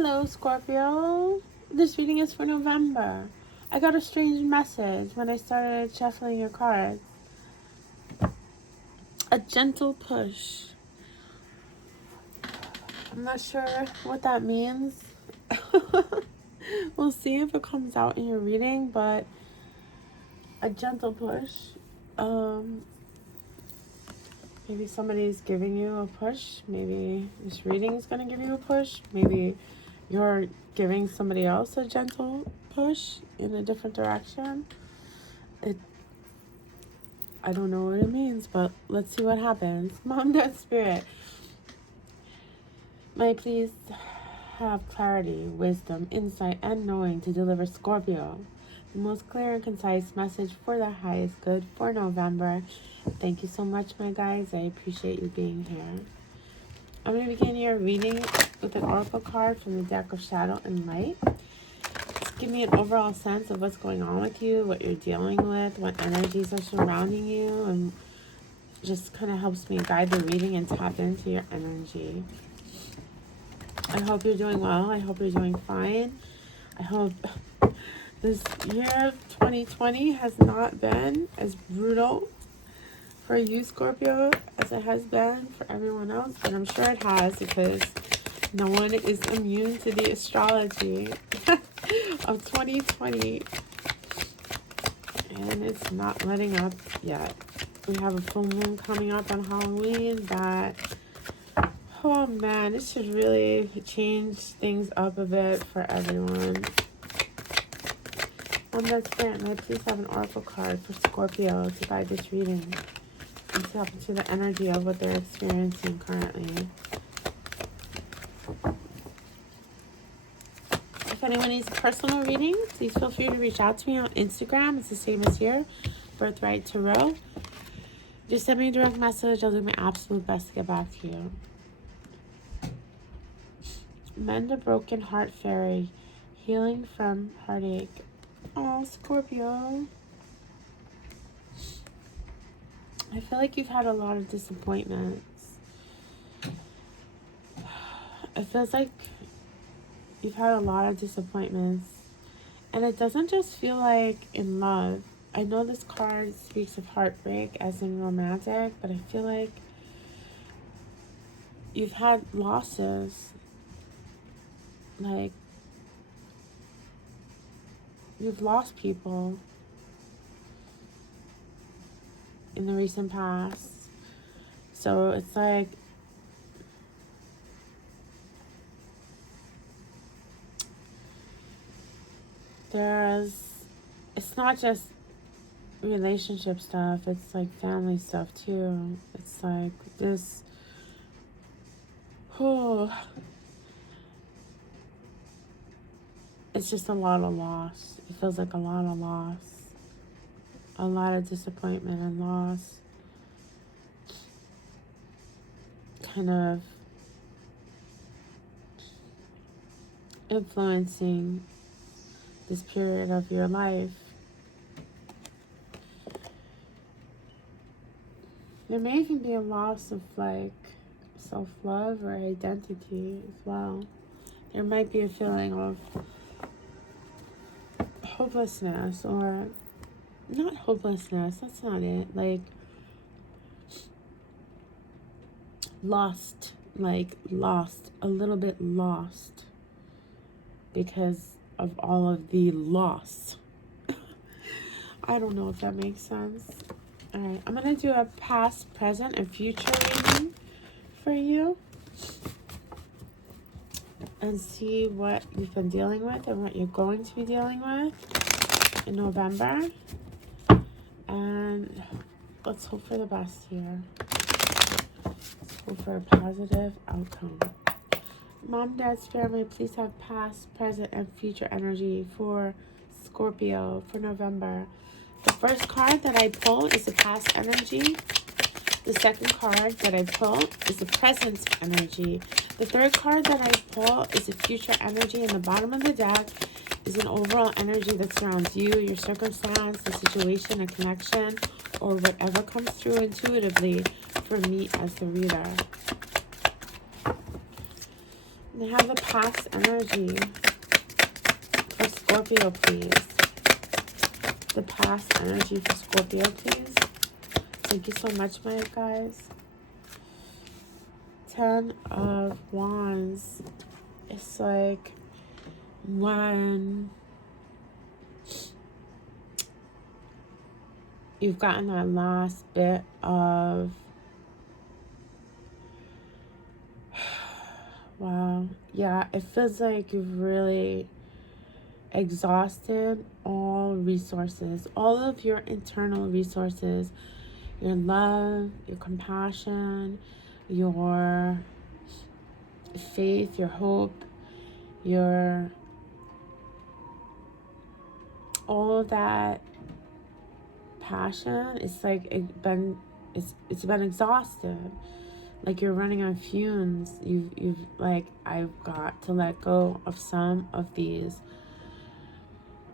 Hello, Scorpio. This reading is for November. I got a strange message when I started shuffling your cards. A gentle push. I'm not sure what that means. We'll see if it comes out in your reading, but a gentle push. Maybe somebody's giving you a push. Maybe this reading is going to give you a push. Maybe you're giving somebody else a gentle push in a different direction. I don't know what it means, but let's see what happens. Mom, Dad, Spirit, may I please have clarity, wisdom, insight, and knowing to deliver Scorpio the most clear and concise message for the highest good for November. Thank you so much, my guys. I appreciate you being here. I'm going to begin your reading with an oracle card from the deck of Shadow and Light. Just give me an overall sense of what's going on with you, what you're dealing with, what energies are surrounding you, and just kind of helps me guide the reading and tap into your energy. I hope you're doing well. I hope you're doing fine. I hope this year of 2020 has not been as brutal for you, Scorpio, as it has been for everyone else. And I'm sure it has, because no one is immune to the astrology of 2020. And it's not letting up yet. We have a full moon coming up on Halloween that, oh man, this should really change things up a bit for everyone. On that spirit, may I please have an oracle card for Scorpio to guide this reading and tap into the energy of what they're experiencing currently. If anyone needs a personal reading, please feel free to reach out to me on Instagram. It's the same as here, Birthright Tarot. Just send me a direct message. I'll do my absolute best to get back to you. Mend a broken heart fairy, healing from heartache. Oh, Scorpio. I feel like you've had a lot of disappointments. It feels like you've had a lot of disappointments. And it doesn't just feel like in love. I know this card speaks of heartbreak as in romantic, but I feel like you've had losses. Like, you've lost people in the recent past. So it's like it's not just relationship stuff, it's like family stuff too. It's like this, it's just a lot of loss. It feels like a lot of loss. A lot of disappointment and loss. Kind of influencing this period of your life. There may even be a loss of like self-love or identity as well. There might be a feeling of hopelessness, or not hopelessness, that's not it, like lost, a little bit lost because of all of the loss. I don't know if that makes sense. All right, I'm gonna do a past, present, and future reading for you and see what you've been dealing with and what you're going to be dealing with in November. And let's hope for the best here. Let's hope for a positive outcome. Mom, Dad, Spirit, may please have past, present, and future energy for Scorpio for November. The first card that I pull is the past energy. The second card that I pull is the present energy. The third card that I pull is the future energy. And the bottom of the deck is an overall energy that surrounds you, your circumstance, the situation, a connection, or whatever comes through intuitively for me as the reader. I have the past energy for Scorpio, please. The past energy for Scorpio, please. Thank you so much, my guys. 10 of Wands. It's like when you've gotten that last bit of, wow, yeah, it feels like you've really exhausted all resources, all of your internal resources, your love, your compassion, your faith, your hope, your all of that passion. It's like it's been exhausted. Like you're running on fumes. You've like, I've got to let go of some of these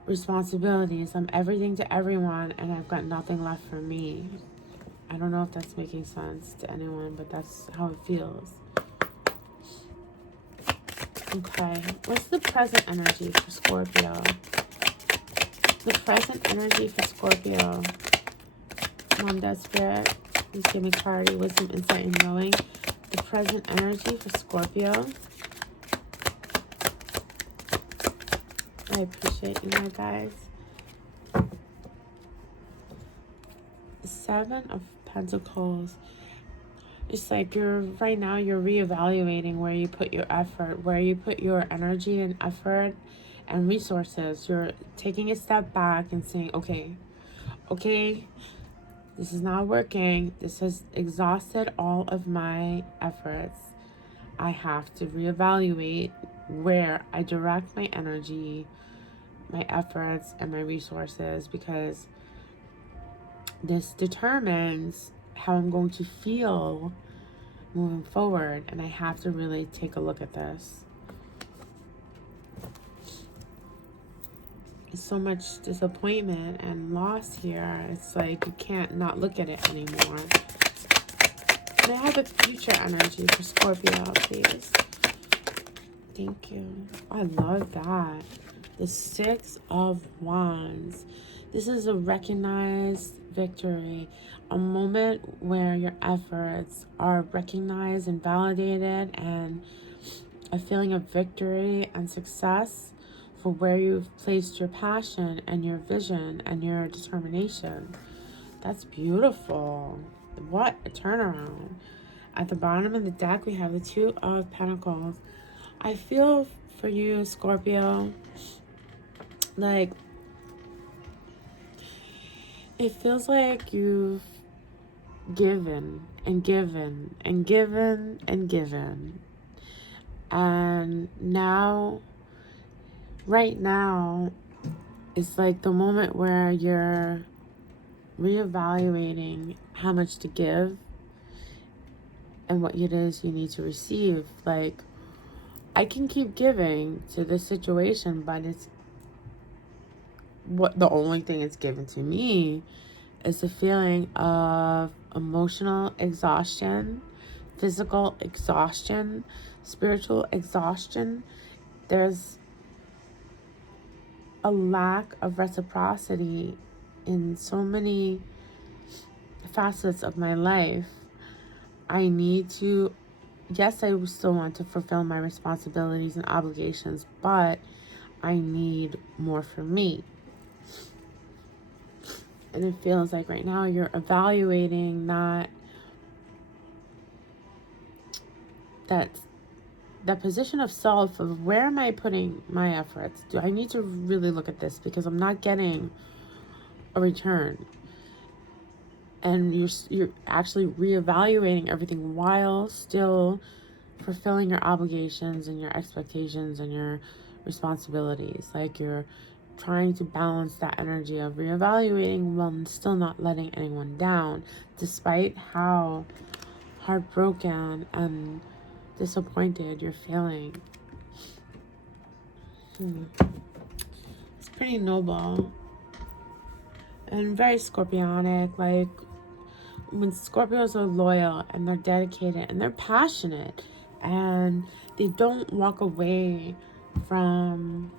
responsibilities. I'm everything to everyone and I've got nothing left for me. I don't know if that's making sense to anyone, but that's how it feels. Okay, what's the present energy for Scorpio? The present energy for Scorpio. Mom, Dad, Spirit, please give me clarity, wisdom, insight, and knowing. The present energy for Scorpio. I appreciate you, my guys. The 7 of Pentacles. It's like right now you're reevaluating where you put your effort, where you put your energy and effort and resources. You're taking a step back and saying, okay, this is not working. This has exhausted all of my efforts. I have to reevaluate where I direct my energy, my efforts, and my resources, because this determines how I'm going to feel moving forward, and I have to really take a look at this. So much disappointment and loss here. It's like you can't not look at it anymore. And I have the future energy for Scorpio, please. Thank you. I love that. The 6 of Wands. This is a recognized victory. A moment where your efforts are recognized and validated, and a feeling of victory and success for where you've placed your passion and your vision and your determination. That's beautiful. What a turnaround. At the bottom of the deck, we have the 2 of Pentacles. I feel for you, Scorpio, like it feels like you've given and given and given and given. And now, right now, it's like the moment where you're reevaluating how much to give and what it is you need to receive. Like, I can keep giving to this situation, but it's what the only thing it's given to me is a feeling of emotional exhaustion, physical exhaustion, spiritual exhaustion. There's a lack of reciprocity in so many facets of my life. I need to, yes, I still want to fulfill my responsibilities and obligations, but I need more for me. And it feels like right now you're evaluating that position of self of where am I putting my efforts? Do I need to really look at this because I'm not getting a return? And you're actually reevaluating everything while still fulfilling your obligations and your expectations and your responsibilities. Like you're trying to balance that energy of reevaluating while still not letting anyone down, despite how heartbroken and disappointed you're feeling. It's pretty noble and very Scorpionic. Like when Scorpios are loyal and they're dedicated and they're passionate and they don't walk away from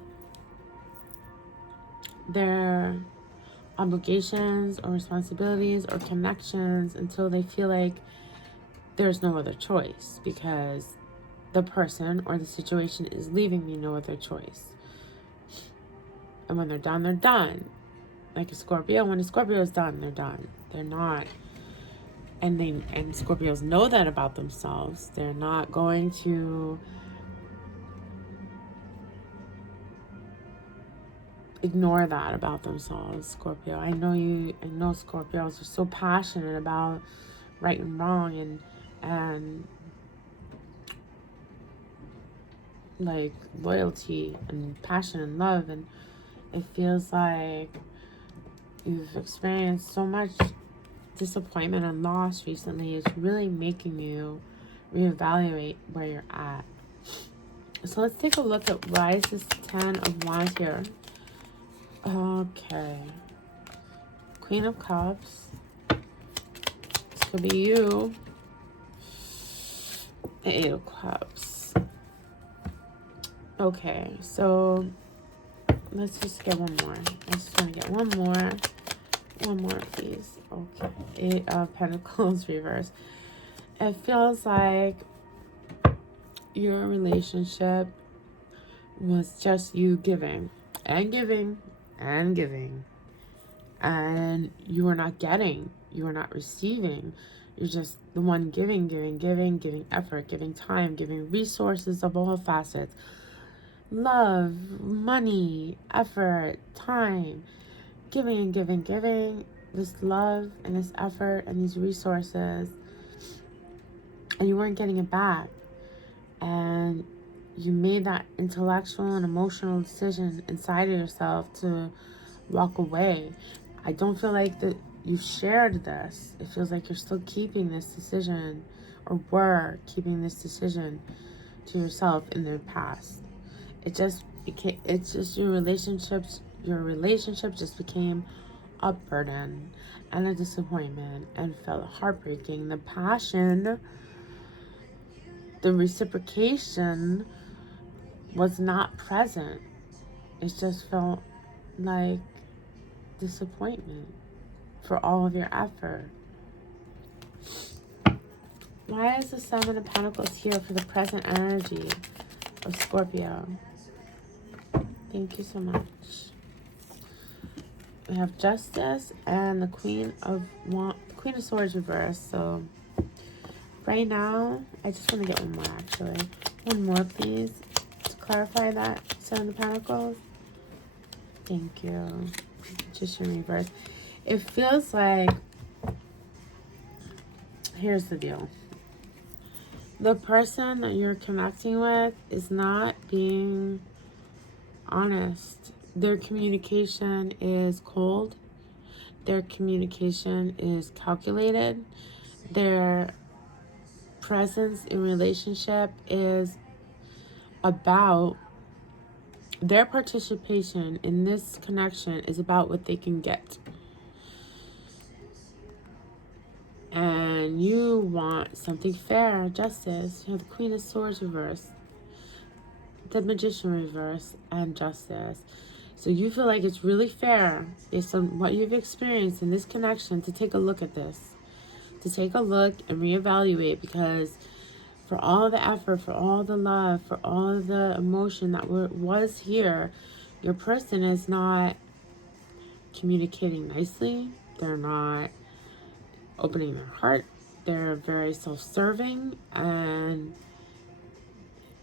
their obligations or responsibilities or connections until they feel like there's no other choice, because the person or the situation is leaving me no other choice. And when they're done, they're done. Like a Scorpio, when a Scorpio is done, they're done. They're not, and Scorpios know that about themselves. They're not going to ignore that about themselves, Scorpio. I know Scorpios are so passionate about right and wrong and like loyalty and passion and love, and it feels like you've experienced so much disappointment and loss recently. It's really making you reevaluate where you're at. So let's take a look at why is this 10 of Wands here. Okay. Queen of Cups. This could be you. The 8 of Cups. Okay, so let's just get one more. I just want to get one more. One more, please. Okay. 8 of Pentacles reverse. It feels like your relationship was just you giving and giving and giving, and you are not getting, you are not receiving. You're just the one giving effort, giving time, giving resources of all facets, love, money, effort, time, giving and giving this love and this effort and these resources, and you weren't getting it back. And you made that intellectual and emotional decision inside of yourself to walk away. I don't feel like that you've shared this. It feels like you're still keeping this decision, or were keeping this decision to yourself in the past. It's just your relationship just became a burden and a disappointment and felt heartbreaking. The passion, the reciprocation was not present. It just felt like disappointment for all of your effort. Why is the 7 of Pentacles here for the present energy of Scorpio? Thank you so much. We have Justice and the Queen of Swords reverse. So right now, I just want to get one more actually. One more, please, to clarify that 7 of Pentacles. Thank you. Magician reverse. It feels like, here's the deal. The person that you're connecting with is not being honest. Their communication is cold. Their communication is calculated. Their presence in relationship is about, their participation in this connection is about what they can get. And you want something fair, justice. You have the Queen of Swords reverse, the Magician reverse, and Justice. So you feel like it's really fair, based on what you've experienced in this connection, to take a look at this. To take a look and reevaluate, because for all the effort, for all the love, for all the emotion that was here, your person is not communicating nicely. They're not opening their heart. They're very self-serving, and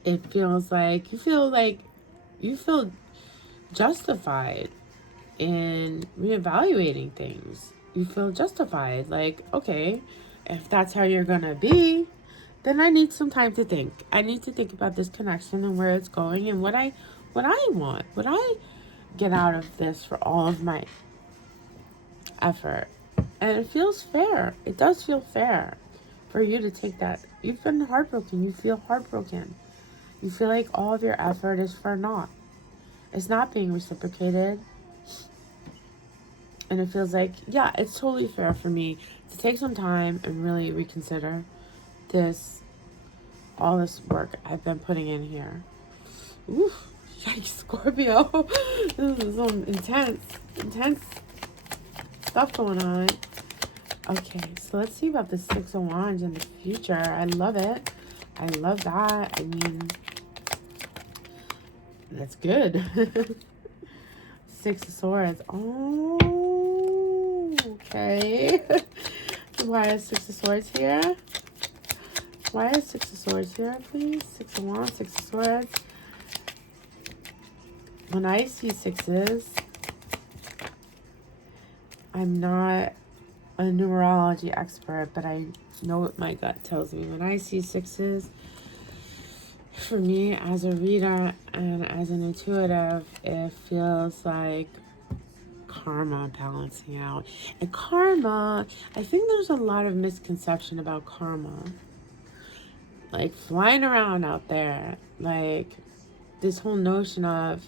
it feels like you feel justified in reevaluating things. You feel justified, like, okay, if that's how you're gonna be, then I need some time to think. I need to think about this connection and where it's going and what I want, what I get out of this for all of my effort. And it feels fair. It does feel fair for you to take that. You've been heartbroken. You feel heartbroken. You feel like all of your effort is for naught. It's not being reciprocated. And it feels like, yeah, it's totally fair for me to take some time and really reconsider this, all this work I've been putting in here. Oof, yikes, Scorpio. This is some intense stuff going on. Okay, so let's see about the Six of Wands in the future. I love it. I love that. I mean, that's good. Six of Swords. Oh, okay. Why is Six of Swords here? Why is Six of Swords here, please? Six of Wands, Six of Swords. When I see sixes, I'm not a numerology expert, but I know what my gut tells me. When I see sixes, for me as a reader and as an intuitive, it feels like karma balancing out. And karma, I think there's a lot of misconception about karma. Like flying around out there, like this whole notion of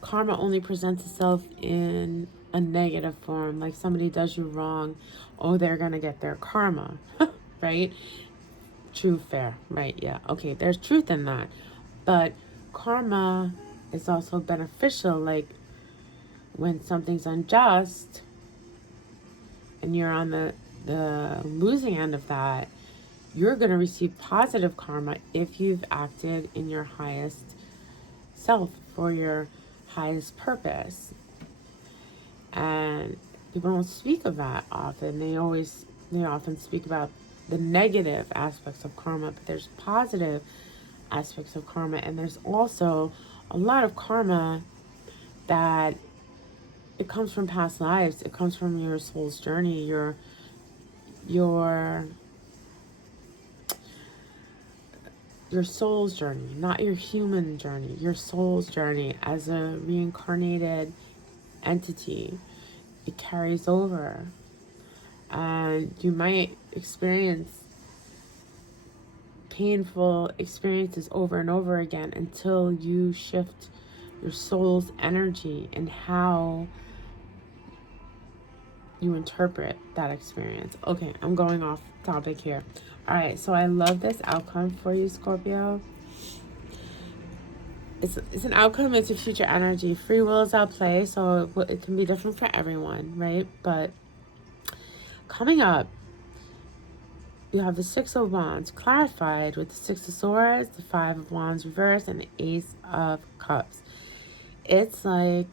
karma only presents itself in a negative form. Like somebody does you wrong, oh, they're gonna get their karma, right? True, fair, right? Yeah, okay, there's truth in that. But karma is also beneficial. Like when something's unjust and you're on the losing end of that, you're going to receive positive karma if you've acted in your highest self for your highest purpose. And people don't speak of that often. They often speak about the negative aspects of karma, but there's positive aspects of karma. And there's also a lot of karma that it comes from past lives. It comes from your soul's journey, your soul's journey, not your human journey, your soul's journey as a reincarnated entity. It carries over. And you might experience painful experiences over and over again until you shift your soul's energy and how you interpret that experience. Okay, I'm going off topic here. All right, so I love this outcome for you, Scorpio. It's an outcome, it's a future energy. Free will is at play, so it can be different for everyone, right? But coming up, you have the Six of Wands clarified with the Six of Swords, the Five of Wands reversed, and the Ace of Cups. It's like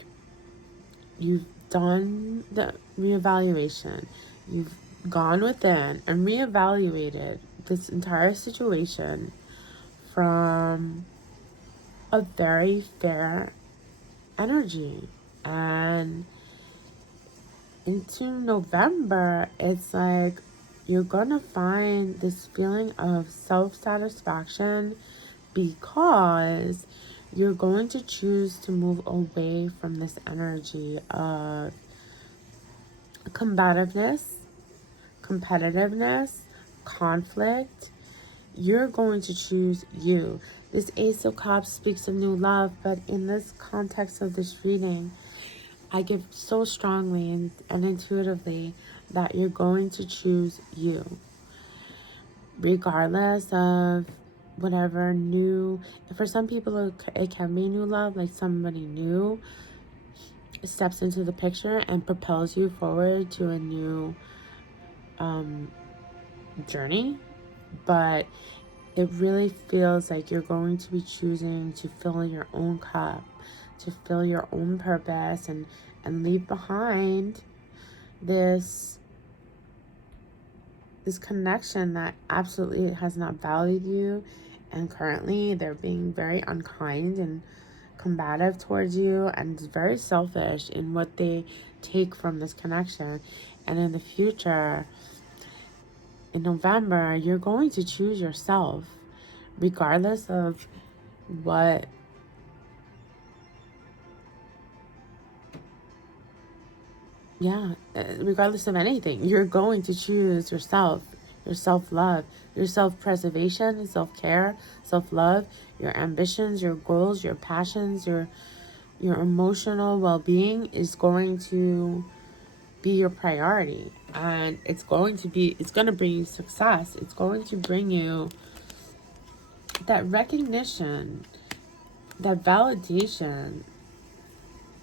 you've done the reevaluation. You've gone within and reevaluated this entire situation from a very fair energy. And into November, it's like you're gonna find this feeling of self-satisfaction because you're going to choose to move away from this energy of combativeness, competitiveness, conflict. You're going to choose you. This Ace of Cups speaks of new love, but in this context of this reading, I give so strongly and intuitively that you're going to choose you. Regardless of whatever new, for some people it can be new love, like somebody new steps into the picture and propels you forward to a new journey. But it really feels like you're going to be choosing to fill your own cup, to fill your own purpose, and leave behind this connection that absolutely has not valued you, and currently they're being very unkind and combative towards you and very selfish in what they take from this connection. And in the future, in November, you're going to choose yourself regardless of what regardless of anything. You're going to choose yourself, your self-love, your self-preservation, self-care, self-love, your ambitions, your goals, your passions, your emotional well-being is going to be your priority. And it's going to bring you success. It's going to bring you that recognition, that validation.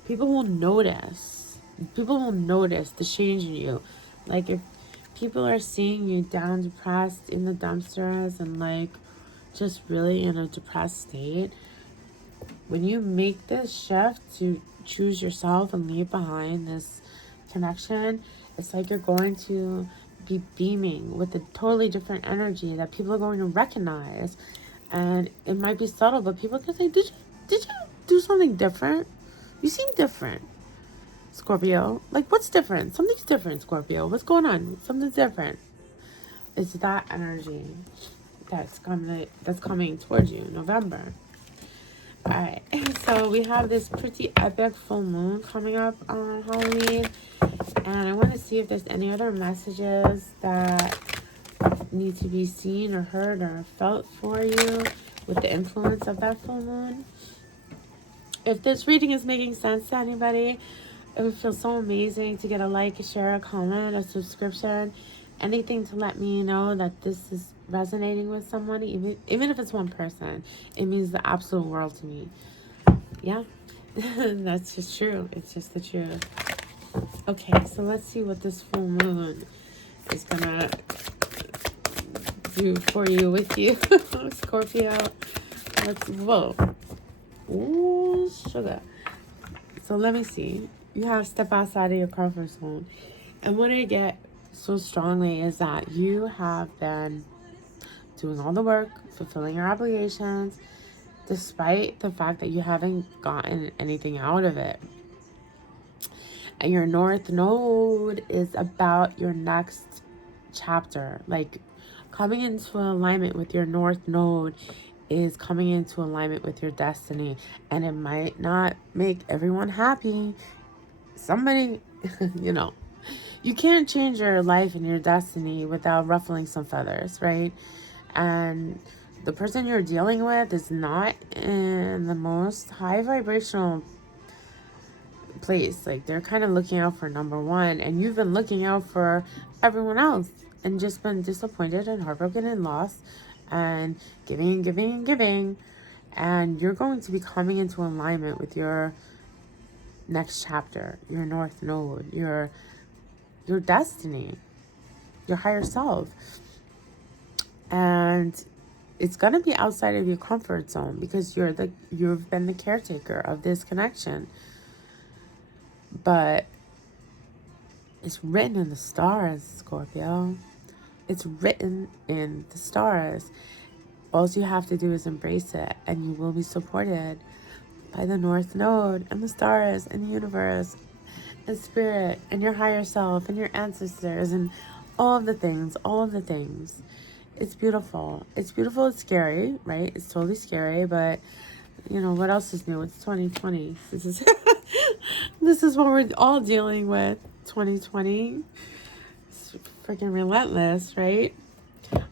People will notice. People will notice the change in you. Like, if people are seeing you down, depressed, in the dumpsters, and like just really in a depressed state, when you make this shift to choose yourself and leave behind this connection, it's like you're going to be beaming with a totally different energy that people are going to recognize. And it might be subtle, but people can say, did you do something different? You seem different, Scorpio. Like, what's different? Something's different, Scorpio. What's going on? Something's different. It's that energy that's coming towards you in November. Alright, so we have this pretty epic full moon coming up on Halloween, and I want to see if there's any other messages that need to be seen or heard or felt for you with the influence of that full moon. If this reading is making sense to anybody, it would feel so amazing to get a like, a share, a comment, a subscription, anything to let me know that this is resonating with someone, even if it's one person. It means the absolute world to me. Yeah, that's just true. It's just the truth. Okay, so let's see what this full moon is gonna do for you, with you, Scorpio. Whoa. Ooh, sugar. So let me see. You have step outside of your comfort zone. And what I get so strongly is that you have been doing all the work, fulfilling your obligations, despite the fact that you haven't gotten anything out of it. And your North Node is about your next chapter. Like, coming into alignment with your North Node is coming into alignment with your destiny. And it might not make everyone happy. Somebody, you can't change your life and your destiny without ruffling some feathers, right? And the person you're dealing with is not in the most high vibrational place. Like, they're kind of looking out for number one, and you've been looking out for everyone else and just been disappointed and heartbroken and lost and giving and giving and giving. And you're going to be coming into alignment with your next chapter, your North Node, your destiny, your higher self. And it's going to be outside of your comfort zone because you've been the caretaker of this connection. But it's written in the stars, Scorpio. It's written in the stars. All you have to do is embrace it, and you will be supported by the North Node and the stars and the universe and spirit and your higher self and your ancestors and all of the things. It's beautiful. It's beautiful. It's scary, right? It's totally scary, but what else is new? It's 2020. This is this is what we're all dealing with. 2020. It's freaking relentless, right?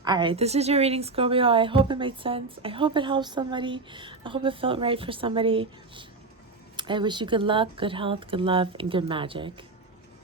Alright, this is your reading, Scorpio. I hope it made sense. I hope it helped somebody. I hope it felt right for somebody. I wish you good luck, good health, good love, and good magic.